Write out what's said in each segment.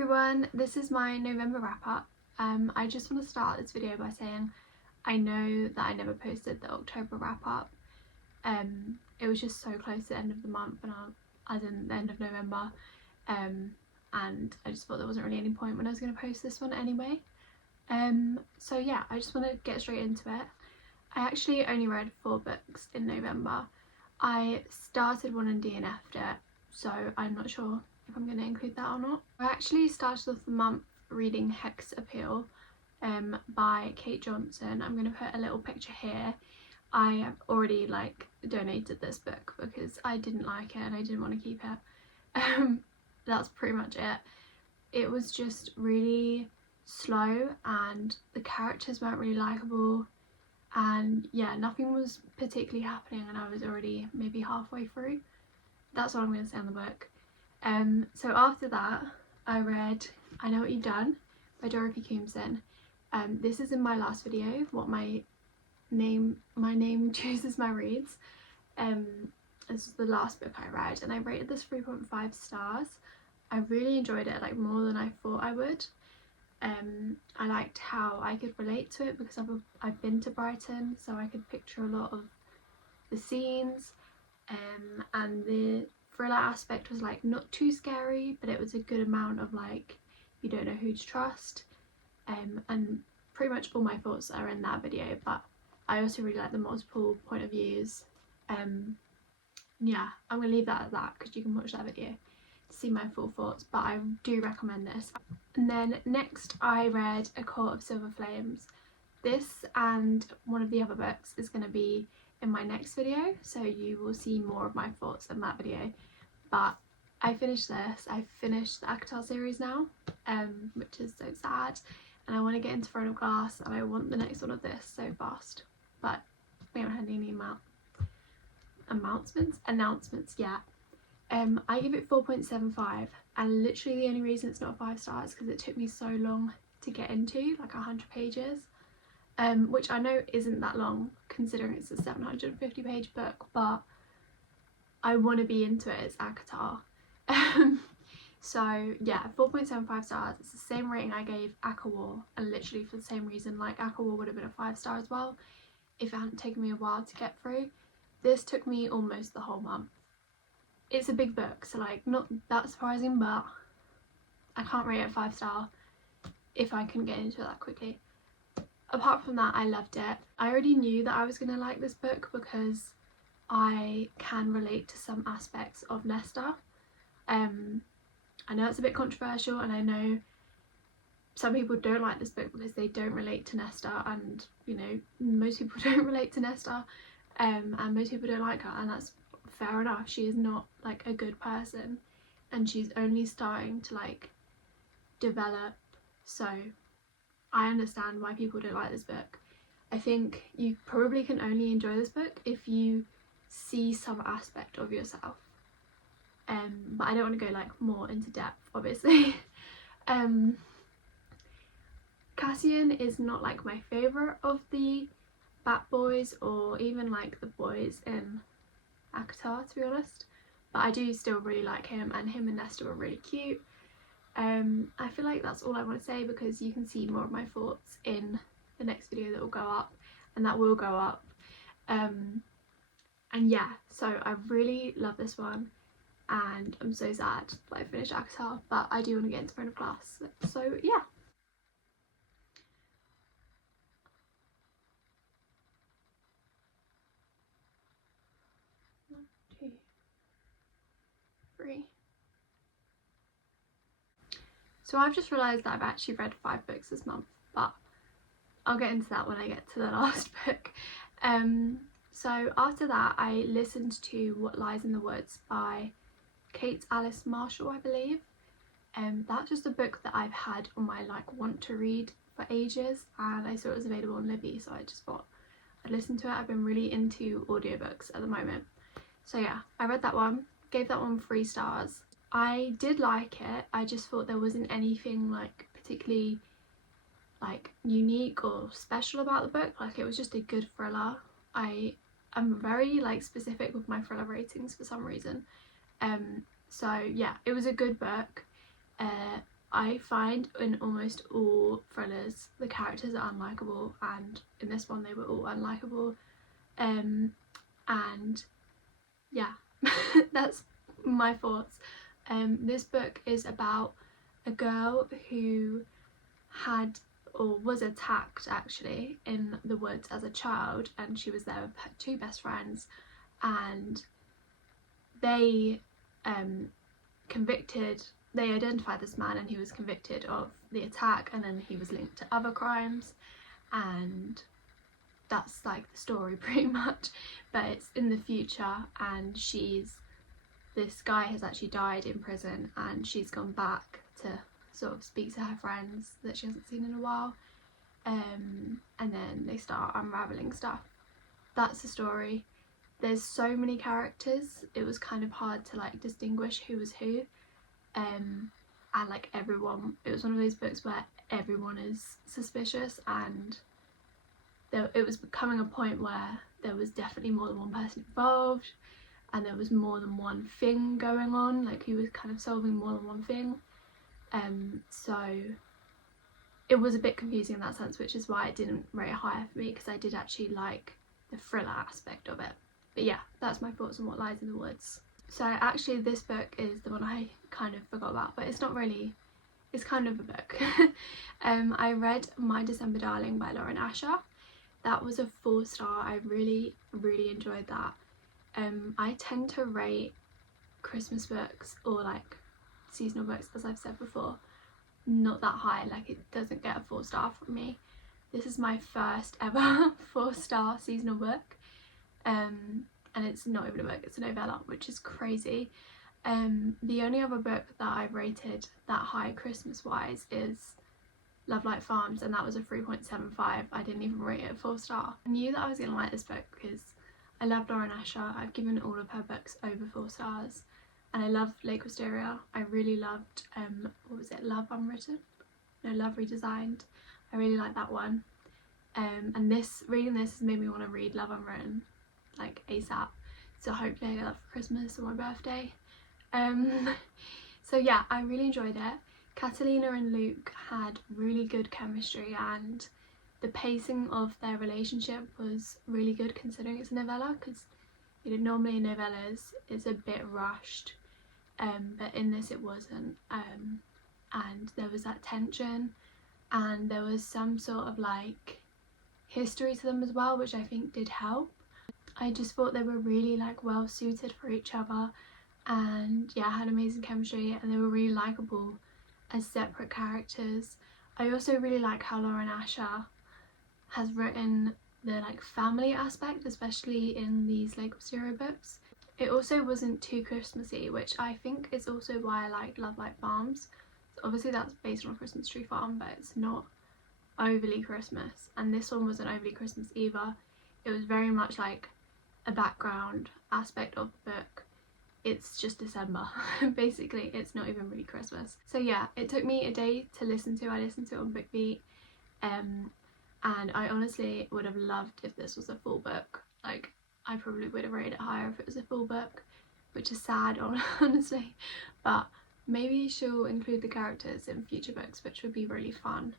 everyone, this is my November wrap up. I just want to start this video by saying I know that I never posted the October wrap up. It was just so close to the end of the month, and as in the end of November, and I just thought there wasn't really any point when I was going to post this one anyway. So yeah, I just want to get straight into it. I actually only read 4 books in November. I started one and DNF'd it, so I'm not sure if I'm going to include that or not. I actually started off the month reading Hex Appeal by Kate Johnson. I'm going to put a little picture here. I have already donated this book because I didn't like it and I didn't want to keep it. That's pretty much it. It was just really slow and the characters weren't really likeable, and yeah, nothing was particularly happening and I was already maybe halfway through. That's what I'm going to say on the book. So after that I read I Know What You've Done by Dorothy Coomson. This is in my last video, what my name chooses my reads. This is the last book I read and I rated this 3.5 stars. I really enjoyed it, like more than I thought I would. I liked how I could relate to it because I've been to Brighton, so I could picture a lot of the scenes, and the thriller aspect was like not too scary, but it was a good amount of like you don't know who to trust, and pretty much all my thoughts are in that video, but I also really like the multiple point of views. Yeah, I'm gonna leave that at that because you can watch that video to see my full thoughts, but I do recommend this. And then next I read A Court of Silver Flames. This and one of the other books is going to be in my next video, so you will see more of my thoughts in that video. But I finished this. I finished the ACOTAR series now, which is so sad, and I want to get into Throne of Glass and I want the next one of this so fast, but we haven't had any announcements yet. I give it 4.75, and literally the only reason it's not 5 stars is because it took me so long to get into, like 100 pages, which I know isn't that long considering it's a 750 page book, but I want to be into it. It's ACOTAR. So yeah, 4.75 stars. It's the same rating I gave ACOWAR, and literally for the same reason, like ACOWAR would have been a 5 star as well if it hadn't taken me a while to get through. This took me almost the whole month. It's a big book, so like not that surprising, but I can't rate it 5 star if I couldn't get into it that quickly. Apart from that, I loved it. I already knew that I was going to like this book because I can relate to some aspects of Nesta. I know it's a bit controversial, and I know some people don't like this book because they don't relate to Nesta, and you know, most people don't relate to Nesta, and most people don't like her, and that's fair enough. She is not like a good person and she's only starting to like develop, so I understand why people don't like this book. I think you probably can only enjoy this book if you see some aspect of yourself, but I don't want to go like more into depth obviously. Cassian is not like my favourite of the Bat Boys or even like the boys in ACOTAR, to be honest, but I do still really like him, and him and Nesta were really cute. I feel like that's all I want to say because you can see more of my thoughts in the next video that will go up, and that will go up. And yeah, so I really love this one, and I'm so sad that I finished ACOTAR, but I do want to get into Throne of Glass, so yeah. So I've just realised that I've actually read 5 books this month, but I'll get into that when I get to the last book. So after that I listened to What Lies in the Woods by Kate Alice Marshall, I believe. That's just a book that I've had on my like want to read for ages, and I saw it was available on Libby, so I just thought I'd listen to it. I've been really into audiobooks at the moment. So yeah, I read that one, gave that one 3 stars. I did like it, I just thought there wasn't anything like particularly like unique or special about the book. Like it was just a good thriller. I am very like specific with my thriller ratings for some reason. So yeah, it was a good book. I find in almost all thrillers the characters are unlikable, and in this one they were all unlikable. And yeah, that's my thoughts. This book is about a girl who had or was attacked actually in the woods as a child, and she was there with her two best friends, and they identified this man, and he was convicted of the attack, and then he was linked to other crimes, and that's like the story pretty much. But it's in the future, and this guy has actually died in prison, and she's gone back to sort of speak to her friends that she hasn't seen in a while, and then they start unraveling stuff. That's the story. There's so many characters, it was kind of hard to like distinguish who was who, and like everyone, it was one of those books where everyone is suspicious, and it was becoming a point where there was definitely more than one person involved, and there was more than one thing going on, like he was kind of solving more than one thing. So it was a bit confusing in that sense, which is why it didn't rate higher for me, because I did actually like the thriller aspect of it. But yeah, that's my thoughts on What Lies in the Woods. So actually this book is the one I kind of forgot about, but it's not really, it's kind of a book. I read My December Darling by Lauren Asher. That was a 4-star. I really enjoyed that. I tend to rate Christmas books or like seasonal books, as I've said before, not that high. Like, it doesn't get a 4-star from me. This is my first ever 4-star seasonal book, and it's not even a book, it's a novella, which is crazy. The only other book that I've rated that high Christmas wise is Love Like Farms, and that was a 3.75. I didn't even rate it a 4-star. I knew that I was going to like this book because I love Lauren Asher. I've given all of her books over 4 stars, and I love Lake Wisteria. I really loved what was it, Love Unwritten? No, Love Redesigned. I really like that one. And reading this has made me want to read Love Unwritten like ASAP, so hopefully I get that for Christmas or my birthday. So yeah, I really enjoyed it. Catalina and Luke had really good chemistry, and the pacing of their relationship was really good considering it's a novella, because you know normally in novellas it's a bit rushed, but in this it wasn't, and there was that tension, and there was some sort of like history to them as well, which I think did help. I just thought they were really like well suited for each other, and yeah, had amazing chemistry, and they were really likable as separate characters. I also really like how Lauren Asher has written the like family aspect, especially in these Lake Wisteria books. It also wasn't too Christmassy, which I think is also why I like Love Like Farms. So obviously that's based on a Christmas tree farm, but it's not overly Christmas, and this one wasn't overly Christmas either. It was very much like a background aspect of the book. It's just December basically, it's not even really Christmas. So yeah, it took me a day to listen to. I listened to it on BookBeat, and I honestly would have loved if this was a full book. Like, I probably would have rated it higher if it was a full book, which is sad honestly, but maybe she'll include the characters in future books, which would be really fun.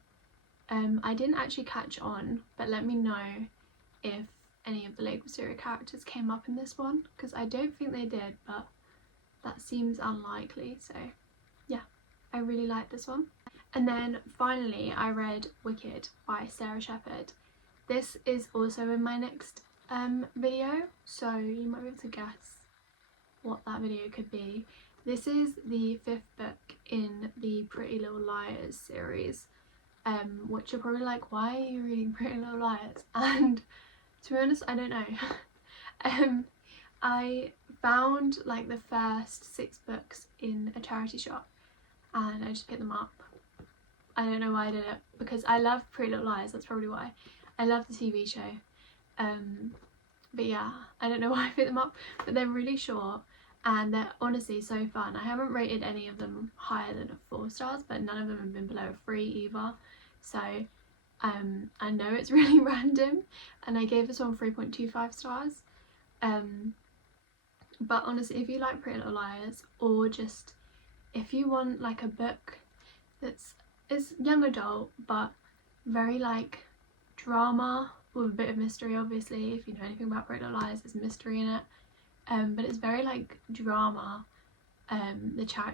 I didn't actually catch on, but let me know if any of the Lake Wisteria characters came up in this one, because I don't think they did, but that seems unlikely. So yeah, I really like this one. And then finally I read Wicked by Sarah Shepherd. This is also in my next video, so you might be able to guess what that video could be. This is the 5th book in the Pretty Little Liars series, which you're probably like, why are you reading Pretty Little Liars? And to be honest, I don't know. I found like the first 6 books in a charity shop, and I just picked them up. I don't know why I did it, because I love Pretty Little Liars, that's probably why. I love the TV show. But yeah, I don't know why I picked them up, but they're really short and they're honestly so fun. I haven't rated any of them higher than a 4 stars, but none of them have been below a 3 either. So I know it's really random, and I gave this one 3.25 stars. But honestly, if you like Pretty Little Liars, or just if you want like a book it's young adult, but very like drama with a bit of mystery. Obviously, if you know anything about Pretty Little Lies, there's mystery in it, but it's very like drama. The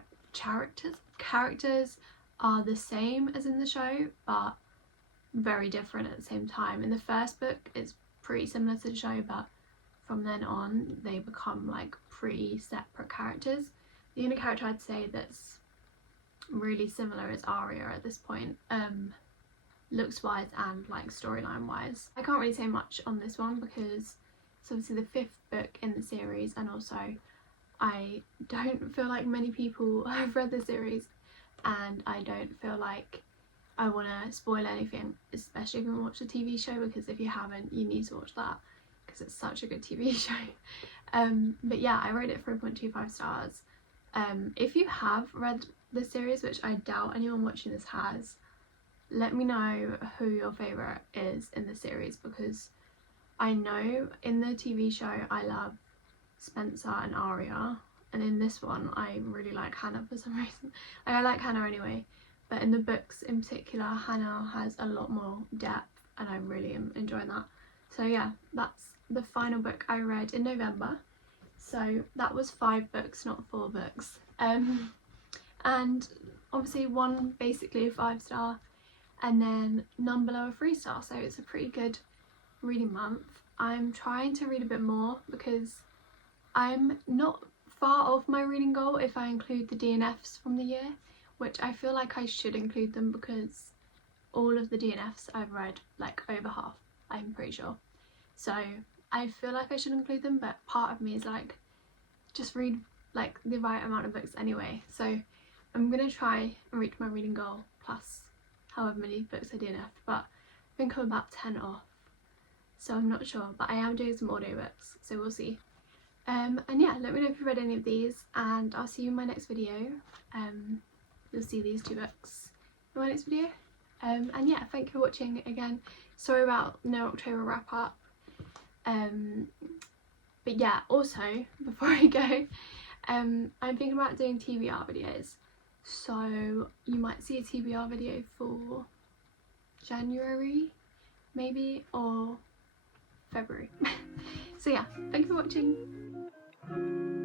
characters are the same as in the show, but very different at the same time. In the first book it's pretty similar to the show, but from then on they become like pretty separate characters. The only character I'd say that's really similar is Arya at this point, looks wise and like storyline wise. I can't really say much on this one because it's obviously the 5th book in the series, and also I don't feel like many people have read the series, and I don't feel like I want to spoil anything, especially if you want to watch the TV show, because if you haven't, you need to watch that because it's such a good TV show. But yeah, I rate it 3.25 stars. If you have read the series, which I doubt anyone watching this has, let me know who your favourite is in the series, because I know in the TV show I love Spencer and Arya, and in this one I really like Hannah for some reason. Like, I like Hannah anyway, but in the books in particular Hannah has a lot more depth and I really am enjoying that. So yeah, that's the final book I read in November. So that was 5 books, not 4 books. And obviously one basically a 5-star, and then none below a 3-star, so it's a pretty good reading month. I'm trying to read a bit more because I'm not far off my reading goal if I include the DNFs from the year, which I feel like I should include them because all of the DNFs I've read, like over half, I'm pretty sure. So I feel like I should include them, but part of me is like, just read like the right amount of books anyway. So I'm gonna try and reach my reading goal plus however many books I DNF'd, but I think I'm about 10 off, so I'm not sure, but I am doing some audiobooks, so we'll see. And yeah, let me know if you read any of these, and I'll see you in my next video. You'll see these 2 books in my next video. And yeah, thank you for watching again. Sorry about no October wrap up. But yeah, also before I go, I'm thinking about doing TBR videos, so you might see a TBR video for January maybe, or February. So yeah, thank you for watching.